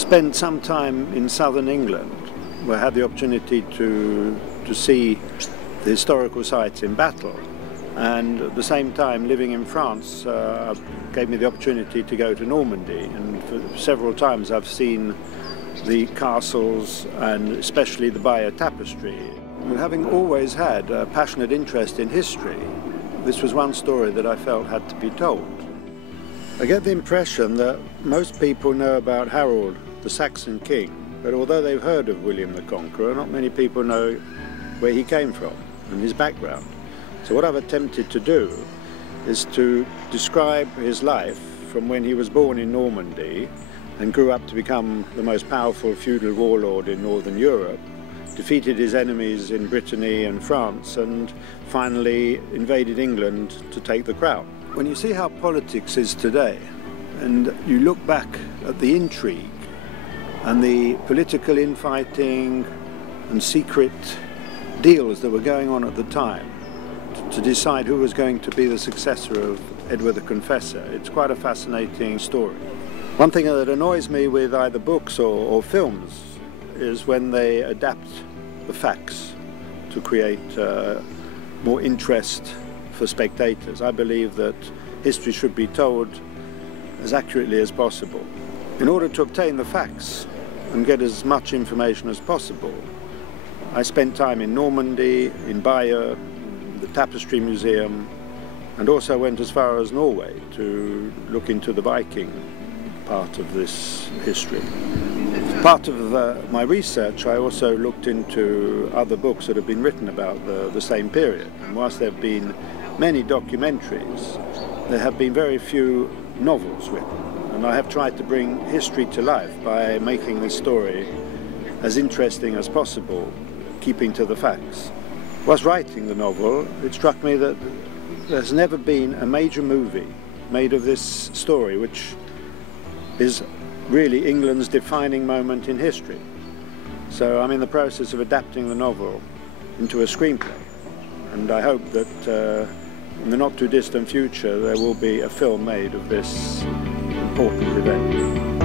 spent some time in southern England, where I had the opportunity to see the historical sites in battle. And at the same time, living in France gave me the opportunity to go to Normandy, and for several times I've seen the castles and especially the Bayeux Tapestry. Having always had a passionate interest in history, this was one story that I felt had to be told. I get the impression that most people know about Harold, the Saxon king, but although they've heard of William the Conqueror, not many people know where he came from and his background. So what I've attempted to do is to describe his life from when he was born in Normandy and grew up to become the most powerful feudal warlord in Northern Europe, defeated his enemies in Brittany and France, and finally invaded England to take the crown. When you see how politics is today, and you look back at the intrigue and the political infighting and secret deals that were going on at the time to decide who was going to be the successor of Edward the Confessor, it's quite a fascinating story. One thing that annoys me with either books or films is when they adapt the facts to create more interest for spectators. I believe that history should be told as accurately as possible. In order to obtain the facts and get as much information as possible, I spent time in Normandy, in Bayeux, the Tapestry Museum, and also went as far as Norway to look into the Viking part of this history. Part of my research, I also looked into other books that have been written about the same period. And whilst there have been many documentaries, there have been very few novels written. And I have tried to bring history to life by making this story as interesting as possible, keeping to the facts. Whilst writing the novel, it struck me that there's never been a major movie made of this story, which is really England's defining moment in history. So I'm in the process of adapting the novel into a screenplay, and I hope that in the not too distant future there will be a film made of this important event.